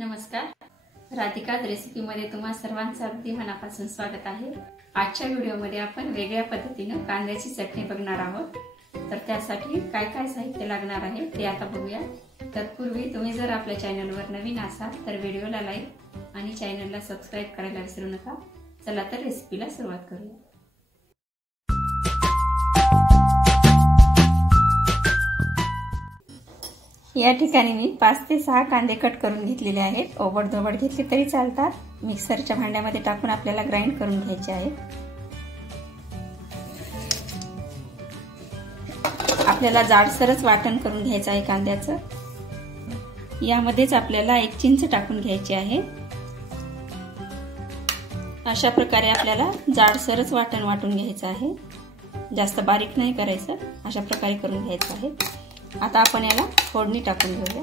नमस्कार, राधिकाज रेसिपीमध्ये तुम्हा सर्वांचं अगदी मनापासून स्वागत आहे। आजच्या व्हिडिओमध्ये आपण वेगळ्या पद्धतीने कांद्याची चटणी बघणार आहोत। तर त्यासाठी काय काय साहित्य लागणार आहे ते आता बघूया। तत्पूर्वी तुम्ही जर आपल्या चॅनलवर नवीन असाल तर व्हिडिओला लाईक आणि चॅनलला सबस्क्राइब करायला विसरू नका। चला तर रेसिपीला सुरुवात करूया। या ठिकाणी मी 5 ते 6 कांदे कट करून घेतलेले आहेत। ओबडधोबड घेतले तरी चालतात। मिक्सरच्या भांड्यामध्ये टाकून आपल्याला ग्राइंड करून घ्यायचे आहे। आपल्याला जाडसरच वाटण करून घ्यायचं आहे कांद्याचं। यामध्येच आपल्याला एक चिंच टाकून घ्यायची आहे। अशा प्रकारे आपल्याला जाडसरच वाटण वाटून घ्यायचं आहे। जास्त बारीक नाही करायचं, अशा प्रकारे करून घ्यायचं आहे। आता आपण याला फोडणी टाकून घेऊया।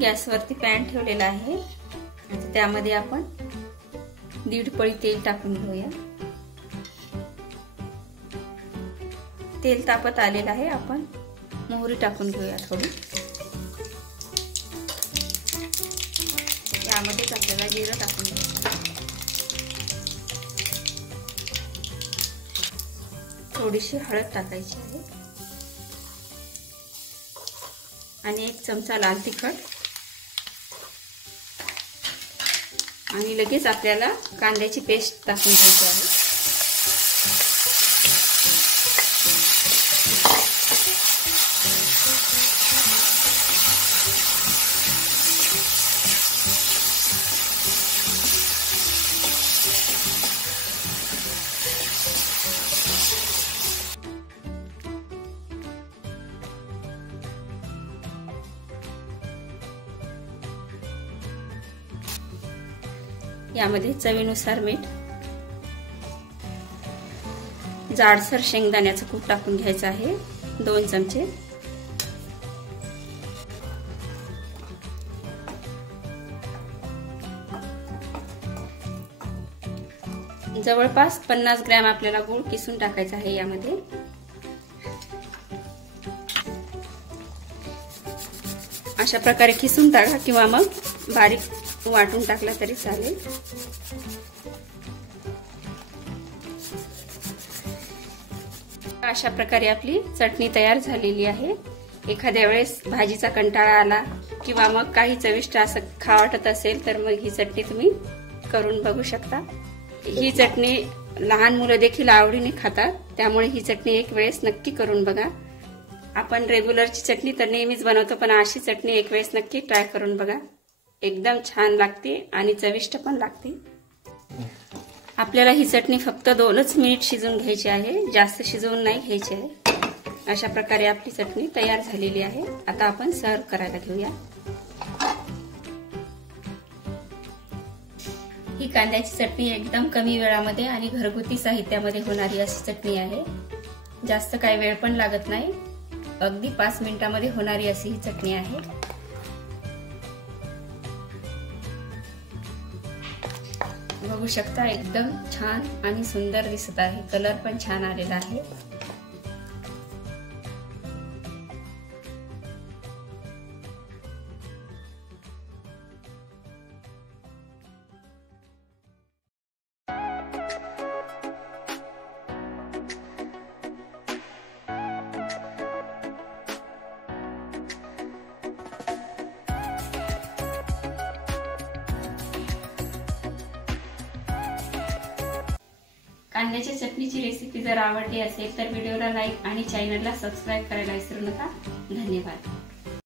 गॅसवरती पॅन ठेवलेला आहे। आता त्यामध्ये आपण 1.5 पळी तेल टाकून घेऊया। तेल तापत आलेलं आहे। आपण मोहरी टाकून घेऊया थोडी। यामध्येच आपल्याला जिरं टाकून घ्यायचं। थोडीशी हळद टाकायची आहे आणि 1 चमचा लाल तिखट आणि लगेच आपल्याला कांद्याची पेस्ट टाकून घ्यायची आहे। यामध्ये चवीनुसार मीठ, जाडसर शेंगदाण्याचं कूट टाकून घ्यायचं आहे 2 चमचे। जवळपास 50 ग्रॅम आपल्याला गूळ किसून टाकायचा आहे यामध्ये। अशा प्रकारे किसून टाका किंवा मग बारीक वाटून टाकला तरी चालेल। अशा प्रकारे आपली चटणी तयार झालेली आहे। एखाद्या वेळेस भाजीचा कंटाळा आला किंवा मग काही चविष्ट असं खावं वाटत असेल तर मग ही चटणी तुम्ही करून बघू शकता। ही चटणी लहान मुलं देखील आवडीने खातात, त्यामुळे ही चटणी एक वेळेस नक्की करून बघा। आपण रेग्युलरची चटणी तर नेहमीच बनवतो, पण अशी चटणी एक वेळेस नक्की ट्राय करून बघा। एकदम छान लागते आणि चविष्ट पण लागते। आपल्याला ही चटणी फक्त 2च मिनिट शिजवून घ्यायची आहे, जास्त शिजवून नाही घ्यायची आहे। अशा प्रकारे आपली चटणी तयार झालेली आहे। आता आपण सर्व करायला घेऊया। ही कांद्याची चटणी एकदम कमी वेळामध्ये आणि घरगुती साहित्यामध्ये होणारी अशी चटणी आहे। जास्त काही वेळ पण लागत नाही, अगदी 5 मिनिटांमध्ये होणारी अशी ही चटणी आहे। बघू शकता एकदम छान आणि सुंदर दिसत आहे। कलर पण छान आलेला आहे। कांद्याच्या चटणीची रेसिपी जर आवडली असेल तर व्हिडिओला लाईक आणि चॅनलला सबस्क्राइब करायला विसरू नका। धन्यवाद।